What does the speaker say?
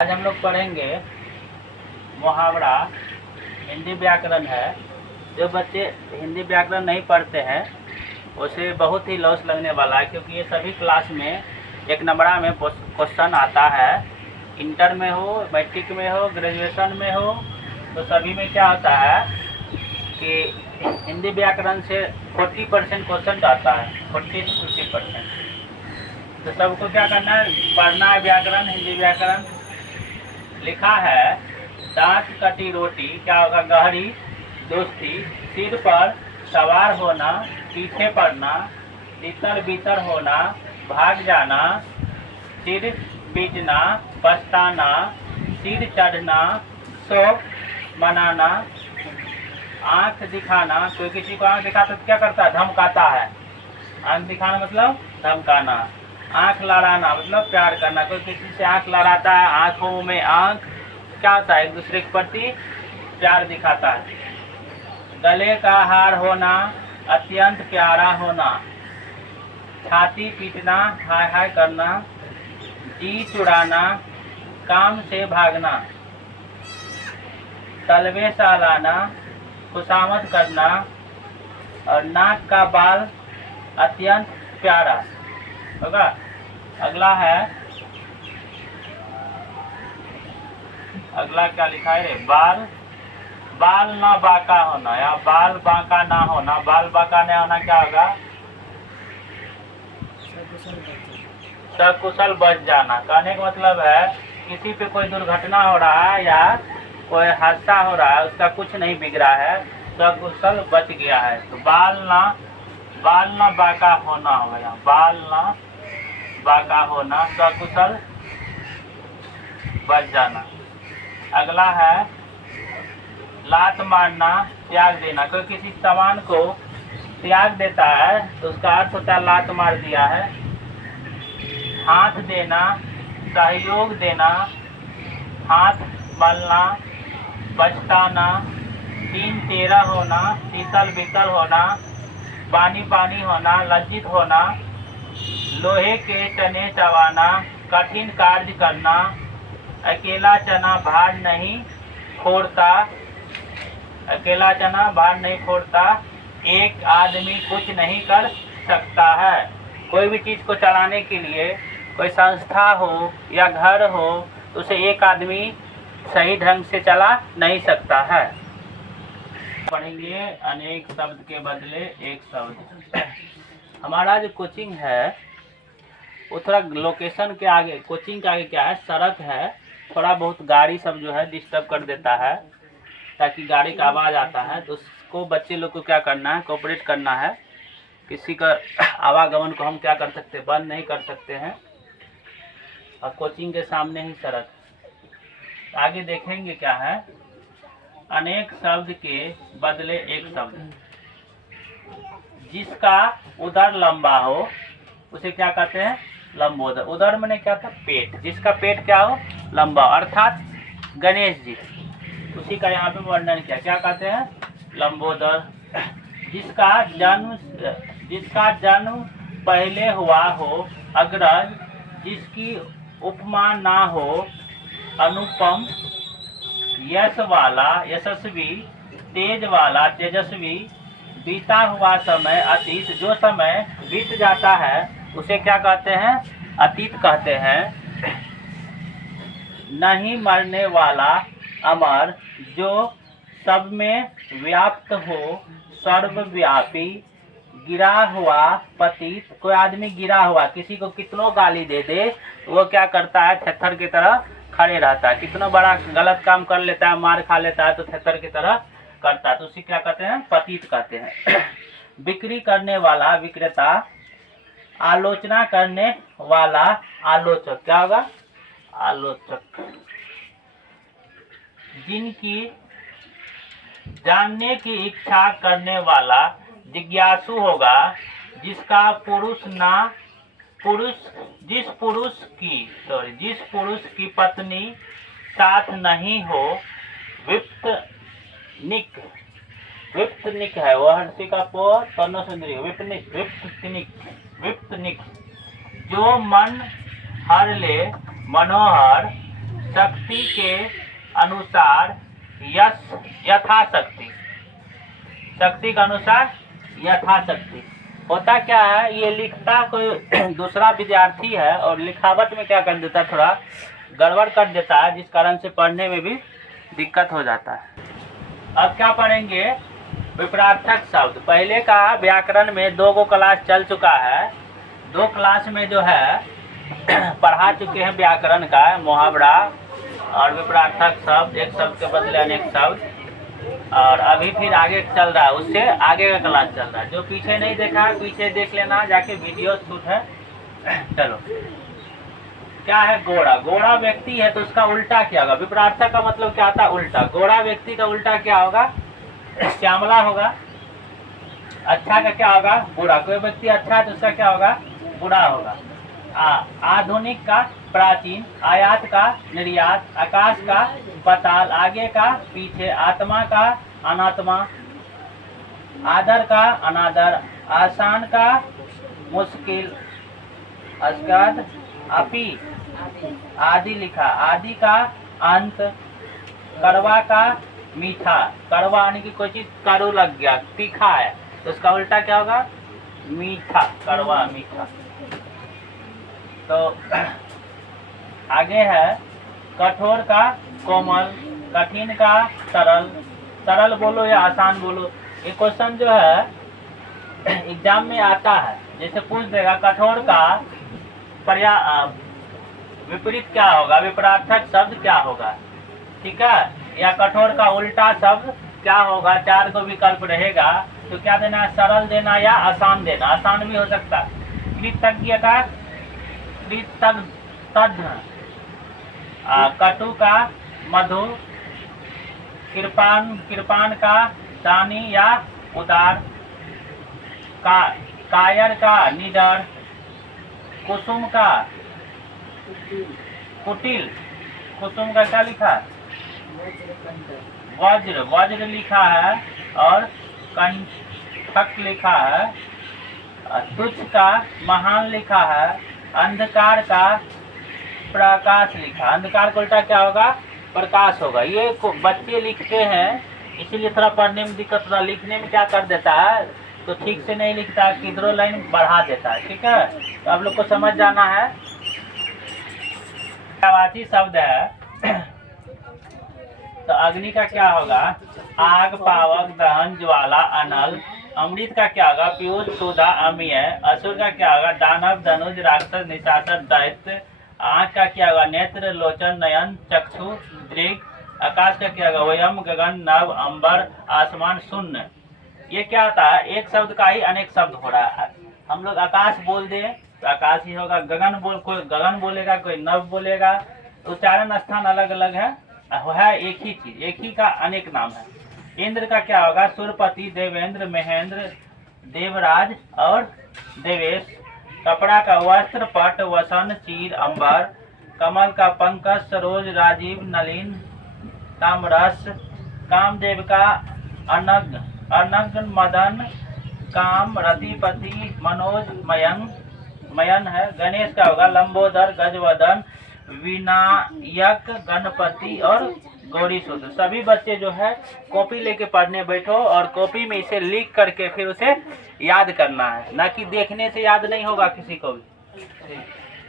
आज हम लोग पढ़ेंगे मुहावरा। हिंदी व्याकरण है। जो बच्चे हिंदी व्याकरण नहीं पढ़ते हैं उसे बहुत ही लॉस लगने वाला है, क्योंकि ये सभी क्लास में एक नंबरा में क्वेश्चन आता है। इंटर में हो, मैट्रिक में हो, ग्रेजुएशन में हो, तो सभी में क्या होता है कि हिंदी व्याकरण से 40% क्वेश्चन आता है, 40 से 50%। तो सबको क्या करना है, पढ़ना है व्याकरण, हिंदी व्याकरण। लिखा है दांत कटी रोटी, क्या होगा, गहरी दोस्ती, सिर पर सवार होना, पीछे पड़ना, तितर बितर होना, भाग जाना, सिर पीटना, पछताना, सिर चढ़ना, शोक मनाना, आंख दिखाना। कोई किसी को आंख दिखाता तो क्या करता है, धमकाता है। आंख दिखाना मतलब धमकाना। आंख लड़ाना मतलब प्यार करना। कोई किसी से आंख लड़ाता है, आंखों में आंख क्या होता है, एक दूसरे के प्रति प्यार दिखाता है। गले का हार होना, अत्यंत प्यारा होना, छाती पीटना, हाय हाय करना, जी चुराना, काम से भागना, तलवे सालाना, खुशामद करना, और नाक का बाल अत्यंत प्यारा होगा। अगला है, अगला क्या लिखा है, बाल बाल ना बांका होना, या बाल बांका ना होना। बाल बांका ना होना क्या होगा, सकुशल बच जाना। कहने का मतलब है किसी पे कोई दुर्घटना हो रहा है या कोई हादसा हो रहा है, उसका कुछ नहीं बिगड़ा है, सकुशल बच गया है। तो बाल ना बांका होना होगा, यहाँ बाल ना बांका होना, सकुशल बच जाना। अगला है लात मारना, त्याग देना। कोई किसी सामान को त्याग देता है तो उसका अर्थ होता है लात मार दिया है। हाथ देना, सहयोग देना, हाथ मलना, पछताना, तीन तेरह होना, शीतल बीतल होना, पानी पानी होना, लज्जित होना, लोहे के चने चबाना, कठिन कार्य करना, अकेला चना भार नहीं फोड़ता, अकेला चना भार नहीं फोड़ता, एक आदमी कुछ नहीं कर सकता है। कोई भी चीज़ को चलाने के लिए, कोई संस्था हो या घर हो, तो उसे एक आदमी सही ढंग से चला नहीं सकता है। पढ़ेंगे अनेक शब्द के बदले एक शब्द। हमारा जो कोचिंग है वो थोड़ा लोकेशन के आगे, कोचिंग के आगे क्या है, सड़क है। थोड़ा बहुत गाड़ी सब जो है डिस्टर्ब कर देता है, ताकि गाड़ी का आवाज़ आता है, तो उसको बच्चे लोग को क्या करना है, कोऑपरेट करना है। किसी का आवागमन को हम क्या कर सकते हैं, बंद नहीं कर सकते हैं। और कोचिंग के सामने ही सड़क। आगे देखेंगे क्या है, अनेक शब्द के बदले एक शब्द। जिसका उदर लंबा हो उसे क्या कहते हैं, लंबोदर। उदर मैंने क्या था, पेट। जिसका पेट क्या हो, लंबा, अर्थात गणेश जी, उसी का यहाँ पे वर्णन किया, क्या कहते हैं, लंबोदर। जिसका जन्म पहले हुआ हो, अग्रज। जिसकी उपमा ना हो, अनुपम। यश वाला, यशस्वी। तेज वाला, तेजस्वी। बीता हुआ समय, अतीत। जो समय बीत जाता है उसे क्या कहते हैं, अतीत कहते हैं। नहीं मरने वाला, अमर। जो सब में व्याप्त हो, सर्वव्यापी। गिरा हुआ, पतित। कोई आदमी गिरा हुआ, किसी को कितनों गाली दे दे वो क्या करता है, थेथर की तरह खड़े रहता है। कितना बड़ा गलत काम कर लेता है, मार खा लेता है, तो थेथर की तरह करता है, तो उसी क्या कहते हैं, पतित कहते हैं। बिक्री करने वाला, विक्रेता। आलोचना करने वाला, आलोचक। क्या होगा, आलोचक। जिनकी जानने की इच्छा करने वाला, जिज्ञासु होगा। जिसका जिस पुरुष की पत्नी साथ नहीं हो, विप्तनिक। विप्तनिक है वह, हर्षी का पो तनो सुंदरी, विप्तनिक। जो मन हर ले, मनोहर। शक्ति के अनुसार यथाशक्ति, शक्ति के अनुसार यथाशक्ति। होता क्या है, ये लिखता कोई दूसरा विद्यार्थी है और लिखावट में क्या कर देता है, थोड़ा गड़बड़ कर देता है, जिस कारण से पढ़ने में भी दिक्कत हो जाता है। अब क्या पढ़ेंगे, विपरार्थक शब्द। पहले का व्याकरण में 2 क्लास चल चुका है। 2 क्लास में जो है पढ़ा चुके हैं व्याकरण का, मुहावरा और विपरार्थक शब्द, एक शब्द के बदले अनेक शब्द। और अभी फिर आगे चल रहा है, उससे आगे का क्लास चल रहा है। जो पीछे नहीं देखा है पीछे देख लेना, जाके वीडियो शूट है। चलो, क्या है गोरा? गोरा व्यक्ति है तो उसका उल्टा क्या होगा? विपरार्थक का मतलब क्या आता है? उल्टा। गोरा व्यक्ति का उल्टा क्या होगा? श्यामला होगा। अच्छा का क्या होगा? बुरा। कोई व्यक्ति अच्छा है तो उसका क्या होगा? बुरा होगा। आधुनिक का प्राचीन, आयात का निर्यात, आकाश का पाताल, आगे का पीछे, आत्मा का अनात्मा, आदर का अनादर, आसान का मुश्किल, अस्कद अपी, आदि लिखा, आदि का अंत, कड़वा का मीठा। कड़वा यानी कि कोई चीज कड़ू लग गया, तीखा है तो उसका उल्टा क्या होगा? मीठा। कड़वा मीठा। तो आगे है कठोर का कोमल, कठिन का सरल। सरल बोलो या आसान बोलो, ये क्वेश्चन जो है एग्जाम में आता है। जैसे पूछ देगा कठोर का विपरीत क्या होगा, विपरार्थक शब्द क्या होगा, ठीक है। या कठोर का उल्टा शब्द क्या होगा, 4 को विकल्प रहेगा तो क्या देना है? सरल देना या आसान देना। आसान भी हो सकता है। कृतज्ञ का कृतज्ञ, कटु का मधु, कृपान का दानी या उदार, कायर का निडर, कुसुम का कुटिल। कुसुम का क्या लिखा? वज्र। वज्र लिखा है और कंठक लिखा है। तुच्छ का महान लिखा है। अंधकार का प्रकाश लिखा। अंधकार का उल्टा क्या होगा? प्रकाश होगा। ये बच्चे लिखते हैं इसीलिए थोड़ा पढ़ने में दिक्कत होता है। लिखने में क्या कर देता है तो ठीक से नहीं लिखता, किधरों लाइन बढ़ा देता है, ठीक है। तो आप लोग को समझ जाना है। पर्यायवाची शब्द है तो अग्नि का क्या होगा? आग, पावक, दहन, ज्वाला, अनल। अमृत का क्या होगा? पीयूष, सुधा, अमीय। असुर का क्या होगा? दानव, धनुज, राक्षस, निशाचर, दैत्य। आँख का क्या होगा? नेत्र, लोचन, नयन, चक्षु, दृग। आकाश का क्या होगा? वयम, गगन, नभ, अंबर, आसमान, शून्य। ये क्या होता है? एक शब्द का ही अनेक शब्द हो रहा है। हम लोग आकाश बोल दे तो आकाश ही होगा। गगन कोई गगन बोलेगा, कोई नभ बोलेगा। उच्चारण स्थान अलग अलग है एक ही चीज, एक ही का अनेक नाम है। इंद्र का क्या होगा? सुरपति, देवेंद्र, महेंद्र, देवराज और देवेश। कपड़ा का वस्त्र, पट, वसन, चीर, अंबर। कमल का पंकज, सरोज, राजीव, नलिन, ताम्रस। कामदेव का अनग, मदन, काम, रतिपति, मनोज, मयन है। गणेश का होगा लंबोदर, गजवदन, विनायक, गणपति और गौरी सूत्र। सभी बच्चे जो है कॉपी लेके पढ़ने बैठो और कॉपी में इसे लिख करके फिर उसे याद करना है, ना कि देखने से याद नहीं होगा किसी को भी।